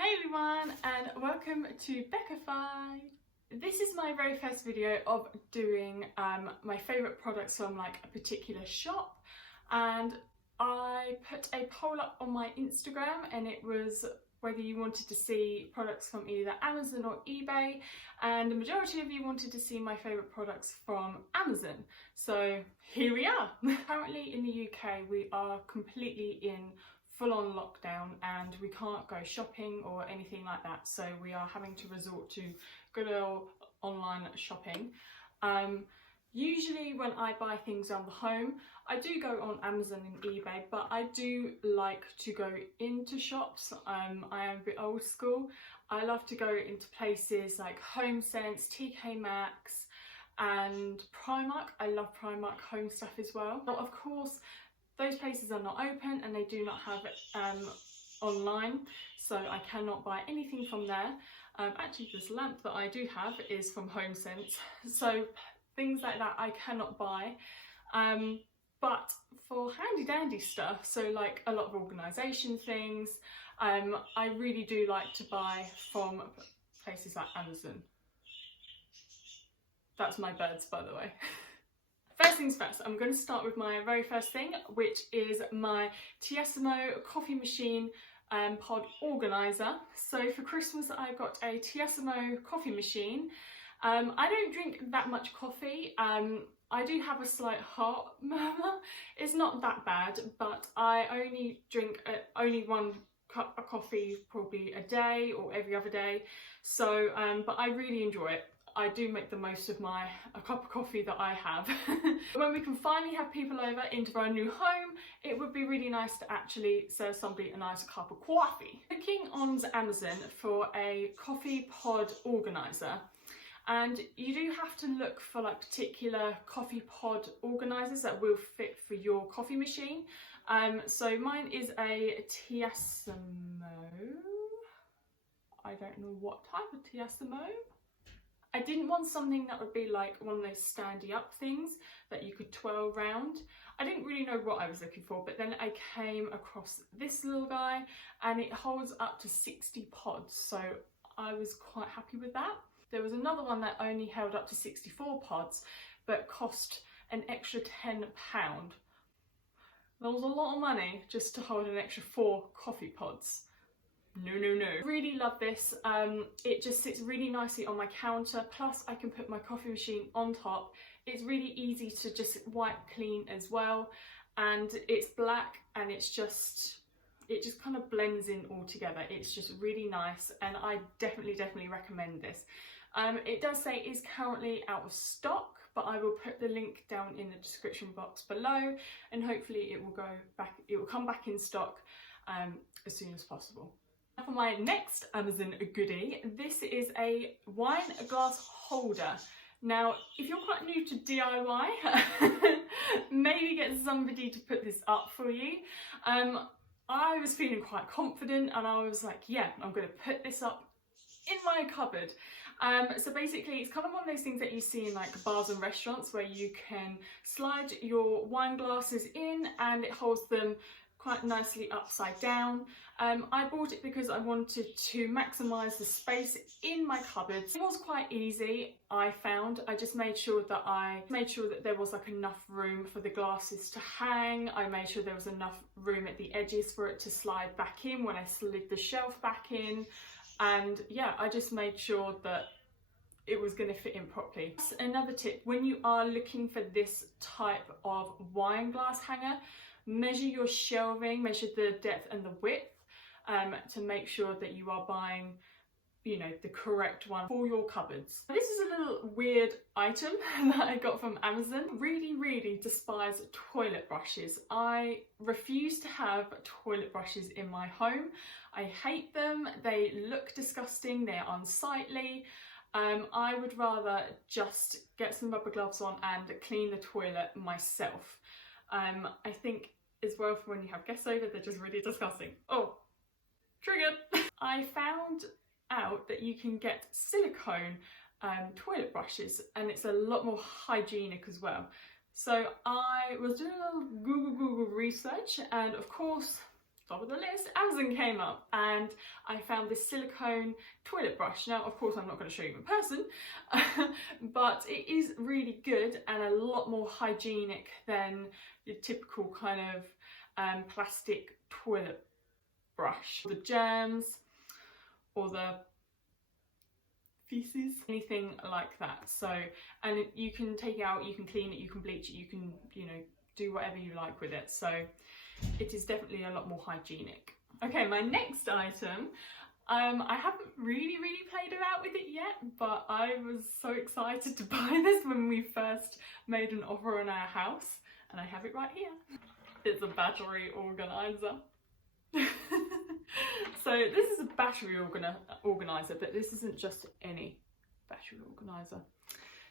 Hey everyone, and welcome to Beccafied. This is my very first video of doing my favourite products from like a particular shop, and I put a poll up on my Instagram and it was whether you wanted to see products from either Amazon or eBay, and the majority of you wanted to see my favourite products from Amazon. So here we are. Currently in the UK we are completely in full-on lockdown and we can't go shopping or anything like that, so we are having to resort to good old online shopping. Usually when I buy things around the home, I do go on Amazon and eBay, but I do like to go into shops. I am a bit old school. I love to go into places like HomeSense, TK Maxx and Primark. I love Primark home stuff as well. Now, of course, those places are not open and they do not have it online, so I cannot buy anything from there. Actually, this lamp that I do have is from HomeSense, so things like that I cannot buy. But for handy dandy stuff, so like a lot of organisation things, I really do like to buy from places like Amazon. That's my birds, by the way. First things first, I'm going to start with my very first thing, which is my Tassimo coffee machine pod organiser. So for Christmas I got a Tassimo coffee machine. I don't drink that much coffee. I do have a slight heart murmur. It's not that bad, but I only drink only one cup of coffee probably a day or every other day. So, but I really enjoy it. I do make the most of a cup of coffee that I have. When we can finally have people over into our new home, it would be really nice to actually serve somebody a nice cup of coffee. Looking on Amazon for a coffee pod organiser, and you do have to look for like particular coffee pod organisers that will fit for your coffee machine. So mine is a Tassimo. I don't know what type of Tassimo. I didn't want something that would be like one of those standy up things that you could twirl round. I didn't really know what I was looking for, but then I came across this little guy and it holds up to 60 pods, so I was quite happy with that. There was another one that only held up to 64 pods but cost an extra £10. That was a lot of money just to hold an extra 4 coffee pods. No. Really love this. It just sits really nicely on my counter, plus I can put my coffee machine on top. It's really easy to just wipe clean as well, and it's black and it just kind of blends in all together. It's just really nice and I definitely recommend this. It does say it is currently out of stock, but I will put the link down in the description box below and hopefully it will come back in stock as soon as possible. For my next Amazon goodie, this is a wine glass holder. Now, if you're quite new to DIY, maybe get somebody to put this up for you. I was feeling quite confident and I was like, yeah, I'm going to put this up in my cupboard. So basically it's kind of one of those things that you see in like bars and restaurants where you can slide your wine glasses in and it holds them quite nicely upside down. I bought it because I wanted to maximise the space in my cupboard. It was quite easy, I found. I just made sure that there was like enough room for the glasses to hang. I made sure there was enough room at the edges for it to slide back in when I slid the shelf back in. And yeah, I just made sure that it was going to fit in properly. Another tip, when you are looking for this type of wine glass hanger, measure your shelving, measure the depth and the width to make sure that you are buying, you know, the correct one for your cupboards. This is a little weird item that I got from Amazon. Really despise toilet brushes. I refuse to have toilet brushes in my home. I hate them. They look disgusting. They're unsightly. I would rather just get some rubber gloves on and clean the toilet myself. I think as well for when you have guests over, they're just really disgusting. Oh, triggered! I found out that you can get silicone toilet brushes and it's a lot more hygienic as well. So I was doing a little Google research and of course top of the list, Amazon came up and I found this silicone toilet brush. Now, of course, I'm not going to show you in person, but it is really good and a lot more hygienic than your typical kind of plastic toilet brush. The germs or the feces, anything like that. So, and you can take it out, you can clean it, you can bleach it, you can, you know, do whatever you like with it. So it is definitely a lot more hygienic. Okay, my next item, I haven't really played around with it yet, but I was so excited to buy this when we first made an offer on our house, and I have it right here. It's a battery organizer. So this is a battery organizer, but this isn't just any battery organizer.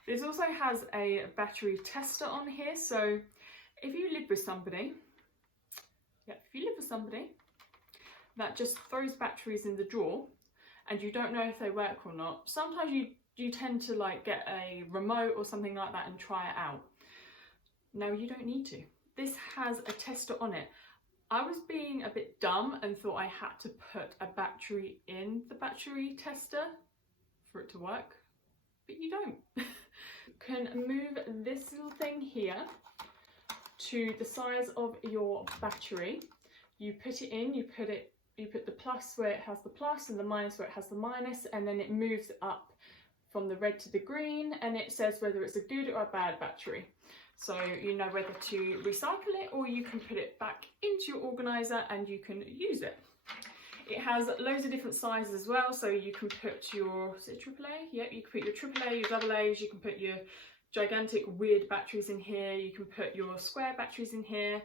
This also has a battery tester on here, so if you live with somebody, that just throws batteries in the drawer and you don't know if they work or not, sometimes you tend to like get a remote or something like that and try it out. No, you don't need to. This has a tester on it. I was being a bit dumb and thought I had to put a battery in the battery tester for it to work, but you don't. You can move this little thing here to the size of your battery. You put it in, you put the plus where it has the plus and the minus where it has the minus, and then it moves up from the red to the green, and it says whether it's a good or a bad battery. So you know whether to recycle it or you can put it back into your organizer and you can use it. It has loads of different sizes as well, so you can put your, is it AAA? Yep, you can put your AAA, your AA's, you can put your gigantic weird batteries in here, you can put your square batteries in here,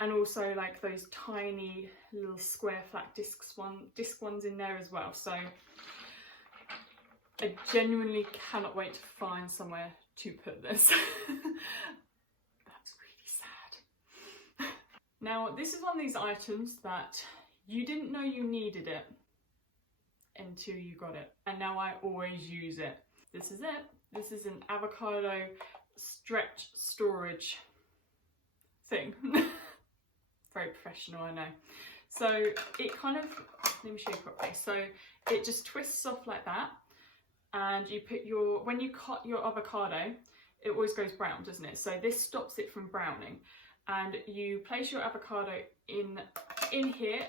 and also like those tiny little square flat disc ones in there as well. So I genuinely cannot wait to find somewhere to put this. That's really sad. Now, this is one of these items that you didn't know you needed it until you got it, and now I always use it. This is it. This is an avocado stretch storage thing. Very professional, I know. So it kind of, let me show you properly. So it just twists off like that, and you put your, when you cut your avocado, it always goes brown, doesn't it? So this stops it from browning, and you place your avocado in here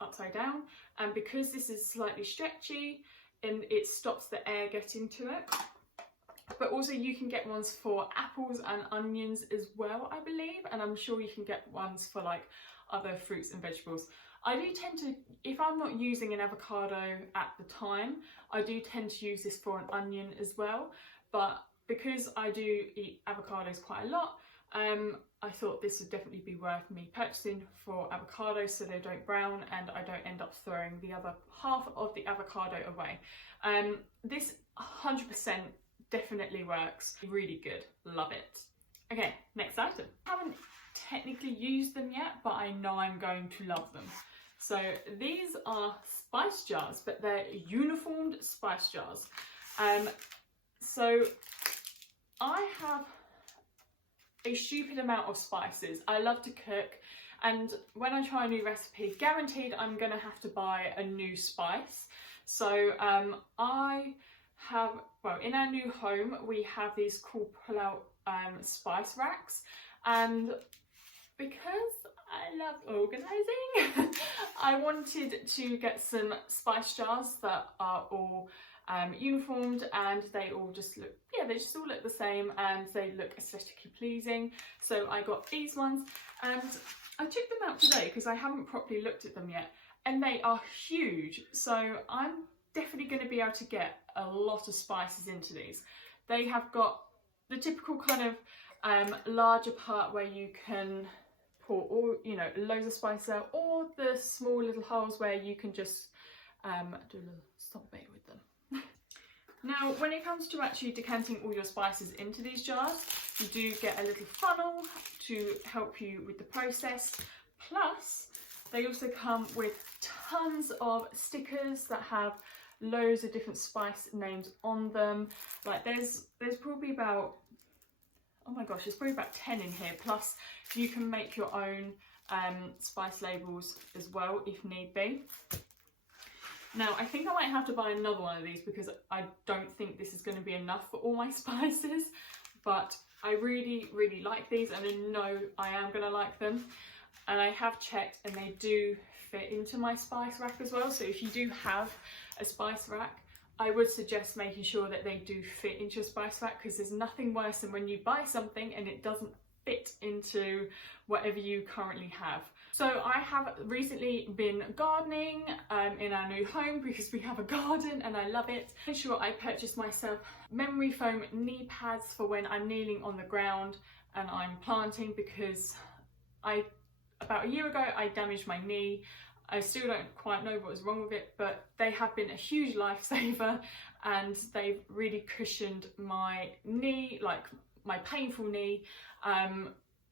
upside down, and because this is slightly stretchy, and it stops the air getting to it. But also you can get ones for apples and onions as well, I believe, and I'm sure you can get ones for like other fruits and vegetables. I do tend to, if I'm not using an avocado at the time, I do tend to use this for an onion as well, but because I do eat avocados quite a lot, I thought this would definitely be worth me purchasing for avocados so they don't brown and I don't end up throwing the other half of the avocado away. This 100% definitely works. Really good. Love it. Okay, next item. I haven't technically used them yet, but I know I'm going to love them. So these are spice jars, but they're uniformed spice jars. So I have a stupid amount of spices. I love to cook, and when I try a new recipe, guaranteed I'm gonna have to buy a new spice. So I have, well, in our new home we have these cool pull-out spice racks, and because I love organising, I wanted to get some spice jars that are all uniformed, and they all just look, yeah, they just all look the same and they look aesthetically pleasing. So I got these ones, and I took them out today because I haven't properly looked at them yet, and they are huge. So I'm definitely going to be able to get a lot of spices into these. They have got the typical kind of larger part where you can pour all, you know, loads of spice out, or the small little holes where you can just do a little sorbet with them. Now, when it comes to actually decanting all your spices into these jars, you do get a little funnel to help you with the process. Plus, they also come with tons of stickers that have loads of different spice names on them. Like there's probably about, oh my gosh, there's probably about 10 in here. Plus, you can make your own spice labels as well if need be. Now I think I might have to buy another one of these because I don't think this is going to be enough for all my spices, but I really like these and I know I am going to like them, and I have checked and they do fit into my spice rack as well. So if you do have a spice rack, I would suggest making sure that they do fit into your spice rack, because there's nothing worse than when you buy something and it doesn't fit into whatever you currently have. So I have recently been gardening in our new home because we have a garden and I love it. I'm sure I purchased myself memory foam knee pads for when I'm kneeling on the ground and I'm planting, because about a year ago I damaged my knee. I still don't quite know what was wrong with it, but they have been a huge lifesaver and they've really cushioned my knee, like my painful knee.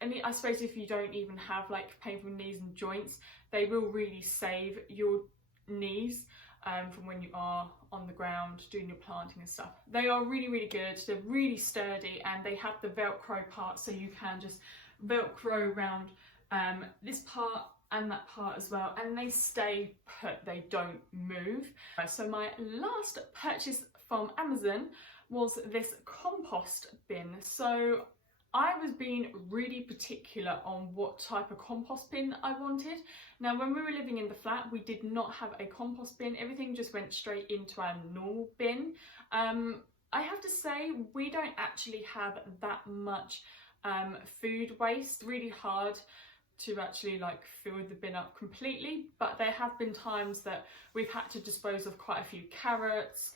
And I suppose if you don't even have like painful knees and joints, they will really save your knees from when you are on the ground doing your planting and stuff. They are really good, they're really sturdy, and they have the Velcro part, so you can just Velcro around this part and that part as well, and they stay put, they don't move. So my last purchase from Amazon was this compost bin. So I was being really particular on what type of compost bin I wanted. Now when we were living in the flat, we did not have a compost bin. Everything just went straight into our normal bin. I have to say, we don't actually have that much food waste. Really hard to actually like fill the bin up completely, but there have been times that we've had to dispose of quite a few carrots,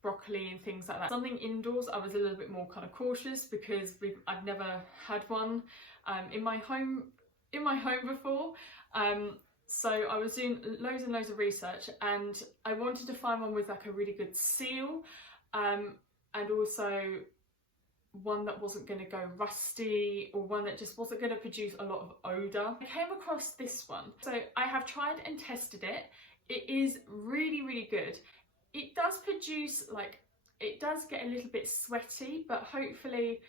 broccoli and things like that. Something indoors, I was a little bit more kind of cautious because I've never had one in my home before. So I was doing loads and loads of research, and I wanted to find one with like a really good seal, and also one that wasn't going to go rusty, or one that just wasn't going to produce a lot of odour. I came across this one. So I have tried and tested it. It is really good. It does produce, like, it does get a little bit sweaty, but hopefully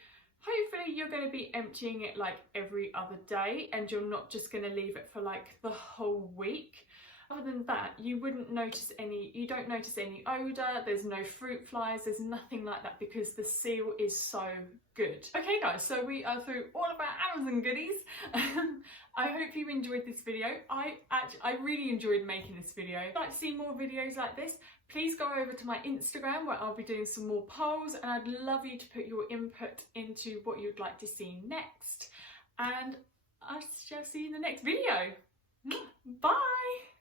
you're going to be emptying it like every other day, and you're not just going to leave it for like the whole week. Other than that, you don't notice any odour, there's no fruit flies, there's nothing like that because the seal is so good. Okay guys, so we are through all of our Amazon goodies. I hope you enjoyed this video. I really enjoyed making this video. If you'd like to see more videos like this, please go over to my Instagram where I'll be doing some more polls, and I'd love you to put your input into what you'd like to see next. And I shall see you in the next video. Bye!